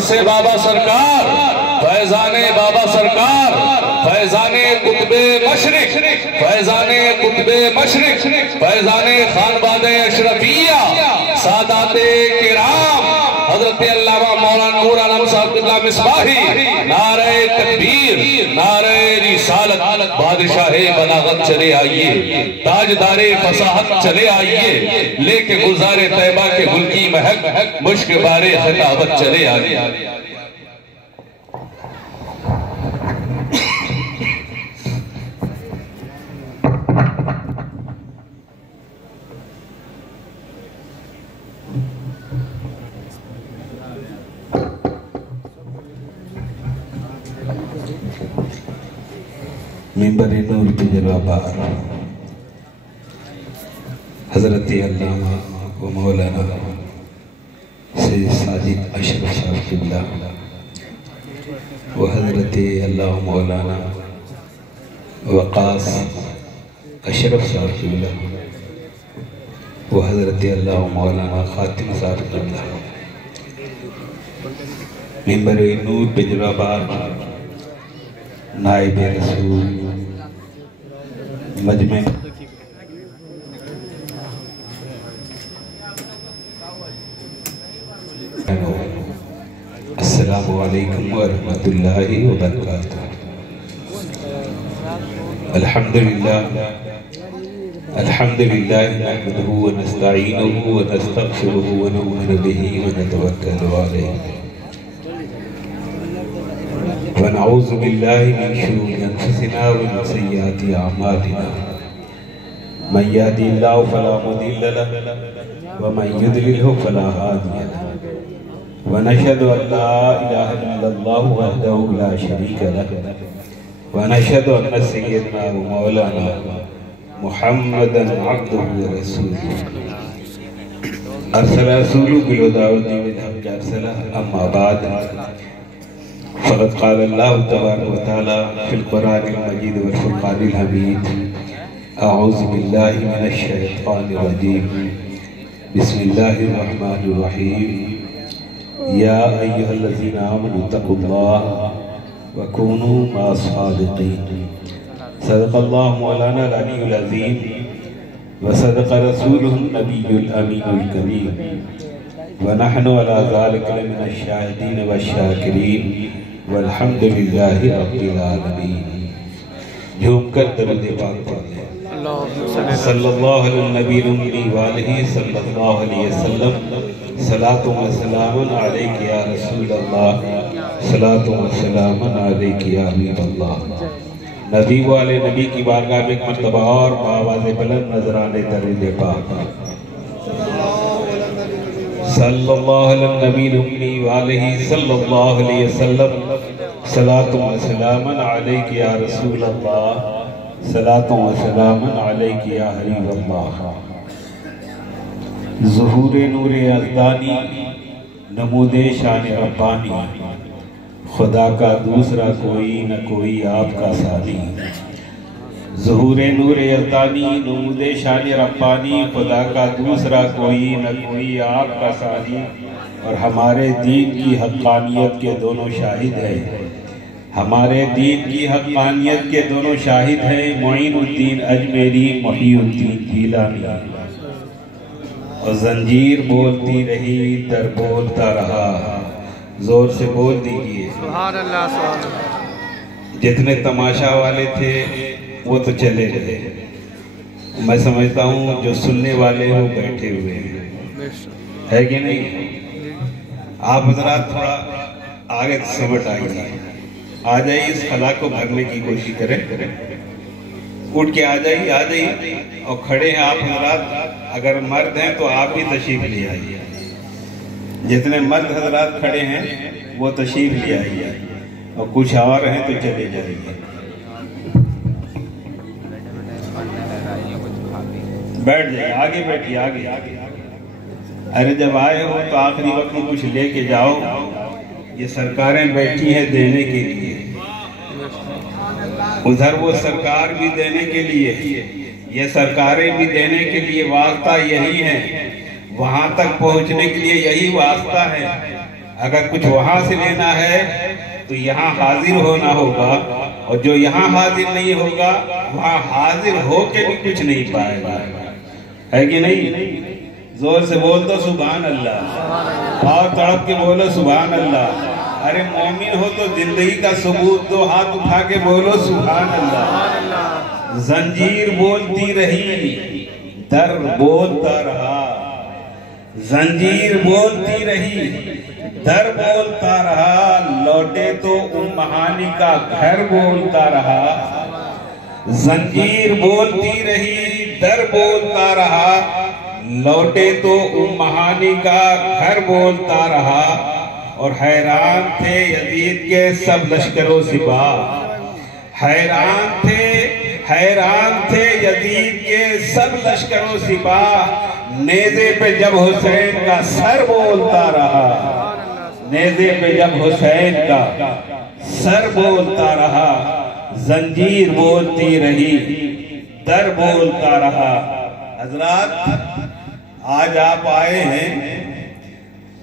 سے بابا سرکار فیضان بابا سرکار فیضان قطب مشرق فیضان قطب مشرق فیضان خانباد اشرفیہ سادات کرام حضرت علامہ مولانا نور عالم صاحب اللہ مصباحی نعرہ تکبیر نعرہ رسالت بادشاہ بلاغت چلے آئیے تاجدار فصاحت چلے آئیے لے کے گلزار طیبہ کے گل کی مہک مشک بار خطابت چلے آئیے ممبر نور کے جلوہ بار حضرت علامہ و مولانا سید ساجد اشرف صاحب قبلہ و حضرت علامہ مولانا وقاص اشرف صاحب قبلہ و حضرت علامہ مولانا خاتم صاحب قبلہ ممبر نور کے جلوہ بار نائب رسول مجمع السلام علیکم ورحمۃ اللہ وبرکاتہ الحمدللہ نحمده ونستعینه ونستغفره ونؤمن به ونتوکل علیہ ونعوذ باللہ من شرور انفسنا ومن سیئات اعمالنا من یهده اللہ فلا مضل له ومن یضلل فلا ہادی له ونشهد ان لا الہ الا اللہ وحدہ لا شریک له ونشهد ان سیدنا ومولانا محمدا عبدہ ورسولہ ارسل رسولہ بالہدی ودین الحق ارسلہ اما بعد فقد قال اللہ تبارک و تعالی فی القرآن المجید والفرقان الحمید اعوذ باللہ من الشیطان الرجیم بسم اللہ الرحمن الرحیم یا ایہا الذین آمنوا اتقوا اللہ وکونوا مع الصادقین صدق اللہ مولانا العلی العظیم وصدق رسولہ النبی الامین الکریم ونحن على ذلك لمن الشاہدین والشاکرین والحمدللہ رب العالمین جھوم کر درود پاک پڑھ لیں صلی اللہ علیہ النبی الامین والہ صلی اللہ علیہ وسلم صلاۃ و سلام علیک یا رسول اللہ صلاۃ و سلام علیک یا حبیب اللہ نبی والے نبی کی بارگاہ میں ایک مرتبہ اور بآواز بلند نظرانے درود پاک صلی اللہ علیہ النبی الامین والہ صلی اللہ علیہ وسلم صلاۃ و سلام علیک یا رسول اللہ صلاۃ و سلام علیک یا حبیب اللہ ظہور نور یزدانی نمود شان ربانی خدا کا دوسرا کوئی نہ کوئی آپ کا ثانی ظہور نور یزدانی نمود شان ربانی خدا کا دوسرا کوئی نہ کوئی آپ کا ثانی اور ہمارے دین کی حقانیت کے دونوں شاہد ہیں ہمارے دین کی حقانیت کے دونوں شاہد ہیں معین الدین اجمیری محی الدین جیلانی اور زنجیر بولتی رہی در بولتا رہا زور سے بول دیجئے سبحان اللہ سبحان اللہ جتنے تماشا والے تھے وہ تو چلے گئے میں سمجھتا ہوں جو سننے والے وہ بیٹھے ہوئے ہیں ہے کہ نہیں آپ حضرات تھوڑا آگے سمٹ آ جائیے اس خلا کو بھرنے کی کوشش کریں اٹھ کے آ جائیے اور کھڑے ہیں آپ حضرات اگر مرد ہیں تو آپ بھی تشریف لے آئیے جتنے مرد حضرات کھڑے ہیں وہ تشریف لے آئیے اور کچھ اور ہیں تو چلے جائیے بیٹھ جائیے آگے بیٹھیے آگے ارے جب آئے ہو تو آخری وقت میں کچھ لے کے جاؤ یہ سرکاریں بیٹھی ہیں دینے کے لیے ادھر وہ سرکار بھی دینے کے لیے یہ سرکاریں بھی دینے کے لیے واسطہ یہی ہے وہاں تک پہنچنے کے لیے یہی واسطہ ہے اگر کچھ وہاں سے لینا ہے تو یہاں حاضر ہونا ہوگا، اور جو یہاں حاضر نہیں ہوگا وہاں حاضر ہو کے بھی کچھ نہیں پائے گا، ہے کہ نہیں؟ زور سے بول دو سبحان اللہ، اور تڑپ کے بولو سبحان اللہ۔ ارے مومن ہو تو زندگی کا ثبوت دو، ہاتھ اٹھا کے بولو سبحان اللہ۔ زنجیر بولتی رہی در بولتا رہا، زنجیر بولتی رہی در بولتا رہا، لوٹے تو امہانی کا گھر بولتا رہا۔ زنجیر بولتی رہی در بولتا رہا، لوٹے تو امہانی کا گھر بولتا رہا۔ اور حیران تھے یزید کے سب لشکر و سپاہ، حیران تھے یزید کے سب لشکر و سپاہ، نیزے پہ جب حسین کا سر بولتا رہا، نیزے پہ جب حسین کا سر بولتا رہا، زنجیر بولتی رہی در بولتا رہا۔ حضرات آج آپ آئے ہیں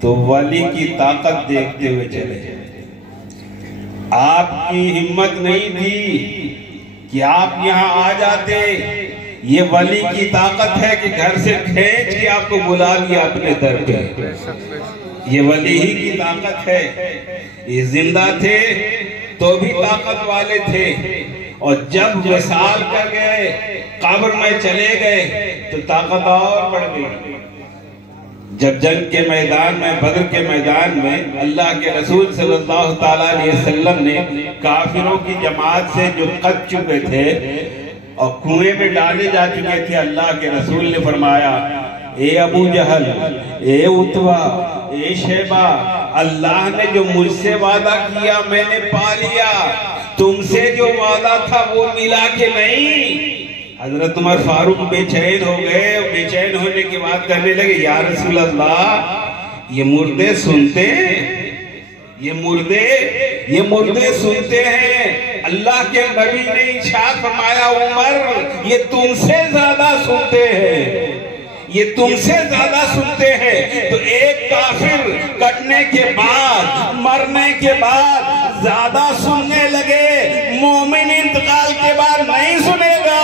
تو ولی کی طاقت دیکھتے ہوئے چلے، آپ کی ہمت نہیں تھی کہ آپ یہاں آ جاتے، یہ ولی کی طاقت ہے کہ گھر سے کھینچ کے آپ کو بلا لیا اپنے در پہ، یہ ولی ہی کی طاقت ہے۔ یہ زندہ تھے تو بھی طاقت والے تھے، اور جب وصال کر گئے قبر میں چلے گئے تو طاقت اور بڑھ گئی۔ جب جنگ کے میدان میں، بدر کے میدان میں اللہ کے رسول صلی اللہ تعالیٰ علیہ وسلم نے کافروں کی جماعت سے جو قد چکے تھے اور کنویں میں ڈالے جا چکے تھے، اللہ کے رسول نے فرمایا اے ابو جہل، اے عتبہ، اے شیبہ، اللہ نے جو مجھ سے وعدہ کیا میں نے پا لیا، تم سے جو وعدہ تھا وہ ملا کہ نہیں؟ حضرت عمر فاروق بے چین ہو گئے، بے چین ہونے کی بات کرنے لگے، یا رسول اللہ یہ مردے سنتے ہیں، یہ مردے سنتے ہیں، اللہ کے نبی نے ارشاد فرمایا عمر یہ تم سے زیادہ سنتے ہیں، یہ تم سے زیادہ سنتے ہیں۔ تو ایک کافر کٹنے کے بعد، مرنے کے بعد زیادہ سننے لگے، مومن انتقال کے بعد نہیں سنے گا،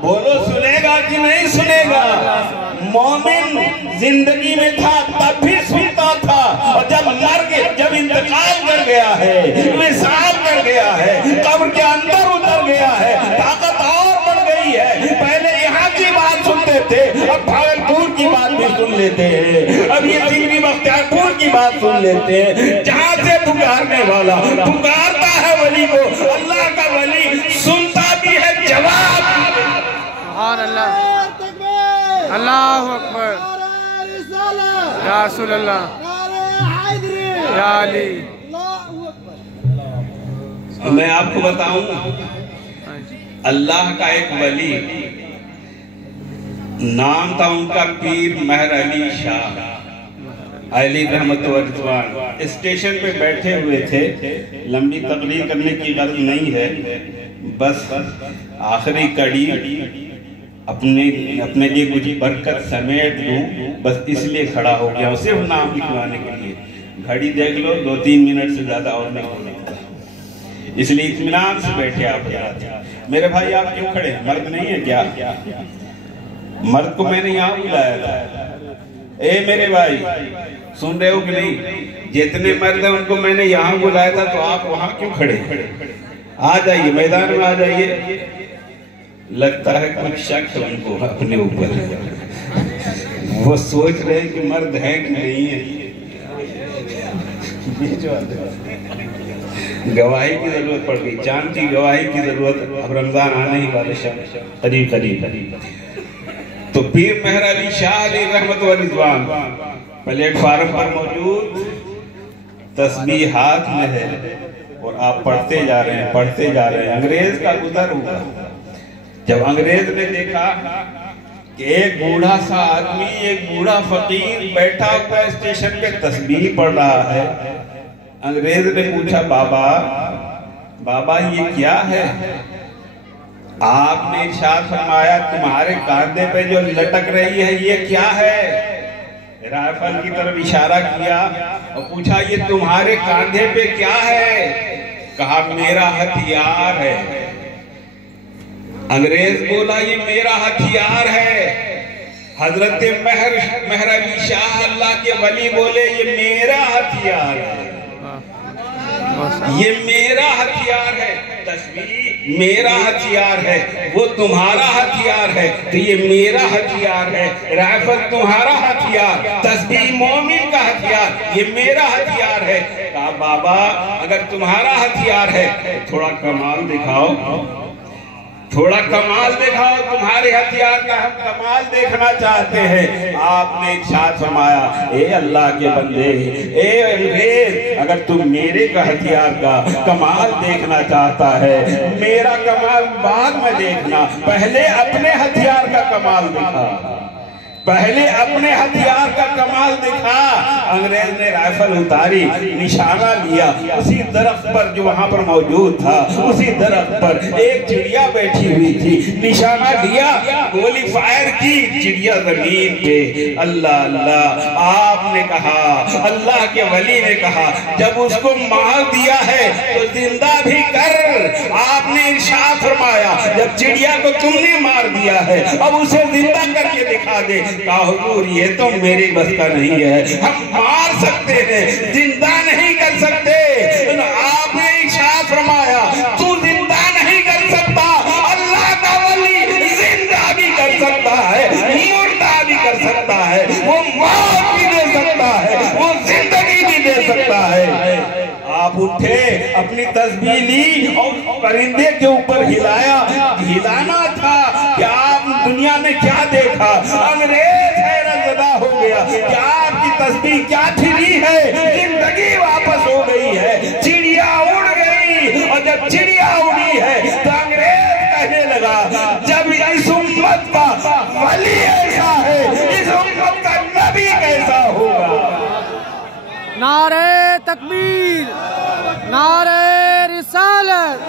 بولو سنے گا کہ نہیں سنے گا؟ مومن زندگی میں تھا تب بھی سنتا تھا، اور جب مر گیا، جب انتقال کر گیا ہے، وصال کر گیا ہے، قبر کے اندر اتر گیا ہے، طاقت اور بڑھ گئی ہے۔ پہلے یہاں کی بات سنتے تھے، اب بھاگلپور کی بات بھی سن لیتے ہیں، اب یہ دلی بختیار پور کی بات سن لیتے ہیں۔ جہاں سے پکارنے والا پکارتا ہے ولی کو، اللہ کا ولی سنتا بھی ہے، جواب سبحان اللہ، اللہ اکبر، یا رسول اللہ، یا علی۔ میں آپ کو بتاؤں، اللہ کا ایک ولی، نام تھا ان کا پیر مہر علی شاہ علی رحمت و رضوان۔ اسٹیشن پہ بیٹھے ہوئے تھے، لمبی تقریر کرنے کی غرض نہیں ہے، بس آخری کڑی اپنے لیے کچھ برکت سمیٹ دوں، بس اس لیے کھڑا ہو گیا، صرف نام لکھوانے کے لیے۔ گھڑی دیکھ لو، 2-3 منٹ سے زیادہ اور نہیں ہونے کا، اس لیے اطمینان سے بیٹھے آپ یاد۔ میرے بھائی آپ کیوں کھڑے ہیں؟ مرد نہیں ہے کیا؟ مرد کو میں نے یہاں بلایا تھا۔ اے میرے بھائی سن رہے ہو کہ نہیں؟ جتنے مرد ہیں ان کو میں نے یہاں بلایا تھا، تو آپ وہاں کیوں کھڑے؟ آ جائیے، میدان میں آ جائیے۔ لگتا ہے کچھ شک ہے ان کو اپنے اوپر، وہ سوچ رہے ہیں کہ مرد ہے کہ نہیں ہے۔ گواہی کی ضرورت پڑ گئی، چاند کی گواہی کی ضرورت، اب رمضان آنے ہی والے قریب۔ تو پیر مہر علی شاہ علی رحمت و رضوان پلیٹ فارم پر موجود، تسبیح ہاتھ میں ہے، اور آپ پڑھتے جا رہے ہیں۔ انگریز کا گزر ہوا، جب انگریز نے دیکھا کہ ایک بوڑھا سا آدمی، ایک بوڑھا فقیر بیٹھا ہوا اسٹیشن پہ تسبیح پڑھ رہا ہے، انگریز نے پوچھا بابا یہ کیا ہے؟ آپ نے ارشاد فرمایا تمہارے کاندھے پہ جو لٹک رہی ہے یہ کیا ہے؟ رائفل کی طرف اشارہ کیا اور پوچھا یہ تمہارے کاندھے پہ کیا ہے؟ کہا میرا ہتھیار ہے۔ انگریز بولا یہ میرا ہتھیار ہے۔ حضرت مہروی شاہ اللہ کے ولی بولے یہ میرا ہتھیار ہے، یہ میرا ہتھیار ہے۔ تسبیح میرا ہتھیار ہے، وہ تمہارا ہتھیار ہے، تو یہ میرا ہتھیار ہے۔ رائفل تمہارا ہتھیار، تسبیح مومن کا ہتھیار، یہ میرا ہتھیار ہے۔ کہا بابا اگر تمہارا ہتھیار ہے تھوڑا کمال دکھاؤ، تھوڑا کمال دکھاؤ، تمہارے ہتھیار کا ہم کمال دیکھنا چاہتے ہیں۔ آپ نے ارشاد فرمایا اے اللہ کے بندے، اے انگریز، اگر تم میرے کا ہتھیار کا کمال دیکھنا چاہتا ہے میرا کمال بعد میں دیکھنا، پہلے اپنے ہتھیار کا کمال دکھا، پہلے اپنے ہتھیار کا کمال دکھا۔ انگریز نے رائفل اتاری، نشانہ لیا، اسی درخت پر جو وہاں پر موجود تھا اسی درخت پر ایک چڑیا بیٹھی ہوئی تھی، نشانہ لیا، گولی فائر کی، چڑیا زمین پہ۔ اللہ اللہ، آپ نے کہا، اللہ کے ولی نے کہا جب اس کو مار دیا ہے تو زندہ بھی کر۔ آپ نے ارشاد فرمایا جب چڑیا کو تم نے مار دیا ہے اب اسے زندہ کر کے دکھا دے۔ کہا حضور یہ تو میری بس کا نہیں ہے، ہم مار سکتے ہیں زندہ نہیں کر سکتے۔ آپ نے ارشاد فرمایا تو زندہ نہیں کر سکتا، اللہ کا ولی زندہ بھی کر سکتا ہے، مردہ بھی کر سکتا ہے، وہ موت بھی دے سکتا ہے، وہ زندگی بھی دے سکتا ہے۔ آپ اٹھے، اپنی تسبیح لی اور پرندے کے اوپر ہلایا۔ ہلانا تھا کہ آپ دنیا میں کیا دیکھا؟ انگریز حیرت زدہ ہو گیا کہ آپ کی تسبیح کیا پھری ہے، زندگی واپس ہو گئی ہے، چڑیا اڑ گئی۔ اور جب چڑیا اڑی ہے تو انگریز کہنے لگا جب اس امت کا ولی ایسا ہے اس امت کا نبی کیسا ہوگا؟ نعرہ تکبیر، نعرہ رسالت،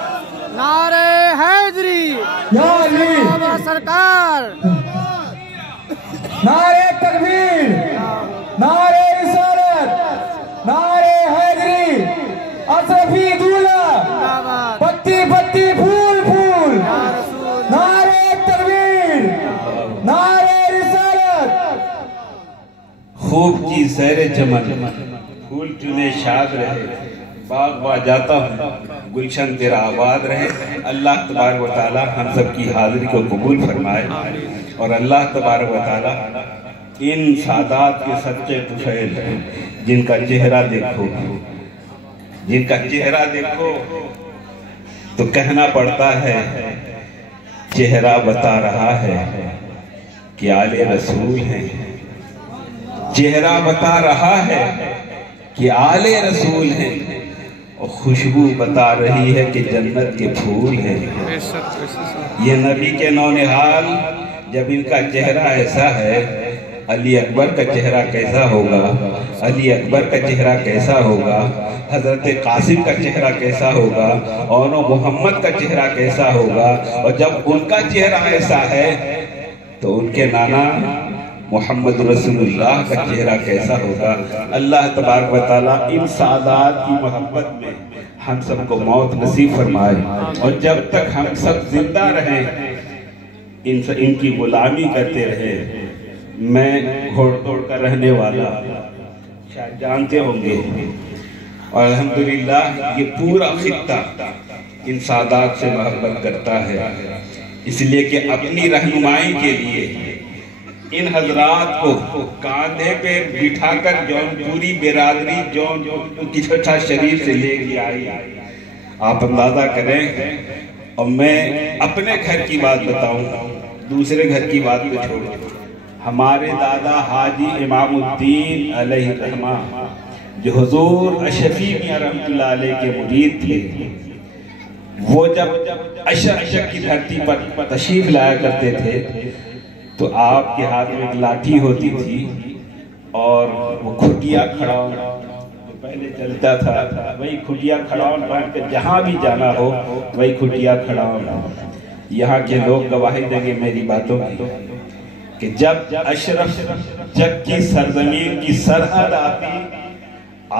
نعرہ حیدری، یا علی، بابا سرکار، نعرہ تکبیر، نعرہ رسالت، نعرہ حیدری، اشرفی دولہ، پتی پتی پھول پھول، نعرہ تکبیر، نعرہ رسالت۔ خوب کی سیر چمن، پھول چنے شاد رہے، باغ با جاتا ہوں گلشن تیرا آباد رہے۔ اللہ تبارک و تعالی ہم سب کی حاضری کو قبول فرمائے، اور اللہ تبارک و تعالی ان سادات کے سچے طفیل جن کا چہرہ دیکھو، جن کا چہرہ دیکھو تو کہنا پڑتا ہے چہرہ بتا رہا ہے کہ آل رسول ہیں، چہرہ بتا رہا ہے کہ آل رسول ہیں، اور خوشبو بتا رہی ہے کہ جنت کے پھول ہیں۔ یہ نبی کے نونہال جب ان کا چہرہ ایسا ہے، علی اکبر کا چہرہ کیسا ہوگا؟ علی اکبر کا چہرہ کیسا ہوگا؟ حضرت قاسم کا چہرہ کیسا ہوگا؟ اور محمد کا چہرہ کیسا ہوگا؟ اور جب ان کا چہرہ ایسا ہے تو ان کے نانا محمد رسول اللہ کا چہرہ کیسا ہوگا؟ اللہ تبارک و تعالیٰ ان سعادات کی محبت میں ہم سب کو موت نصیب فرمائے، اور جب تک ہم سب زندہ رہیں ان کی غلامی کرتے رہے۔ میں گھوڑ توڑ کا رہنے والا شاید جانتے ہوں گے، اور الحمدللہ یہ پورا خطہ ان سعادات سے محبت کرتا ہے، اس لیے کہ اپنی رہنمائی کے لیے ان حضرات کو کاندھے پہ بٹھا کر جون پوری برادری جون کی چھٹا شریف سے لے کے آئی۔ آپ اندازہ کریں، اور میں اپنے گھر کی بات بتاؤں، دوسرے گھر کی بات کو چھوڑوں۔ ہمارے دادا حاجی امام الدین علیہ الرحمہ جو حضور اشرفی میاں رحمت اللہ علیہ کے مرید تھے، وہ جب اشرف کی دھرتی پر تشریف لایا کرتے تھے تو آپ کے ہاتھ میں ایک لاٹھی ہوتی تھی، اور وہ کھٹیا کھڑاؤں جو پہلے چلتا تھا وہی کھٹیا کھڑاؤں پہن کر جہاں بھی جانا ہو وہی کھٹیا کھڑاؤں۔ یہاں کے لوگ گواہی دیں گے میری باتوں کی کہ جب اشرف چکی سرزمین کی سرحد آتی،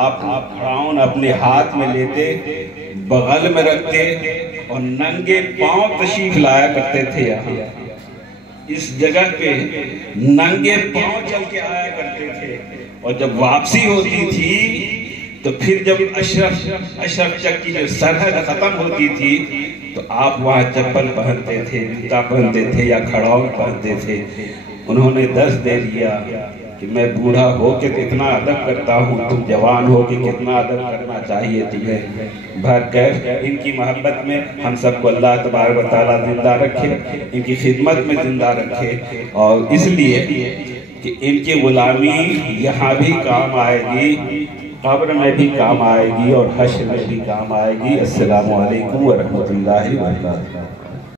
آپ کھڑاؤن اپنے ہاتھ میں لیتے، بغل میں رکھتے اور ننگے پاؤں تشریف لایا کرتے تھے۔ یہاں اس جگہ پہ ننگے پاؤں چل کے آیا کرتے تھے، اور جب واپسی ہوتی تھی تو پھر جب اشرف چکی جو سرحد ختم ہوتی تھی تو آپ وہاں چپل پہنتے تھے، جوتا پہنتے تھے یا کھڑاؤن پہنتے تھے۔ انہوں نے درس دے دیا کہ میں بوڑھا ہو کے کتنا ادب کرتا ہوں، تم جوان ہو کے کتنا ادب کرنا چاہیے تمہیں۔ بہرکیف ان کی محبت میں ہم سب کو اللہ تبارک و تعالیٰ زندہ رکھے، ان کی خدمت میں زندہ رکھے، اور اس لیے کہ ان کی غلامی یہاں بھی کام آئے گی، قبر میں بھی کام آئے گی اور حشر میں بھی کام آئے گی۔ السلام علیکم ورحمۃ اللہ وبرکاتہ۔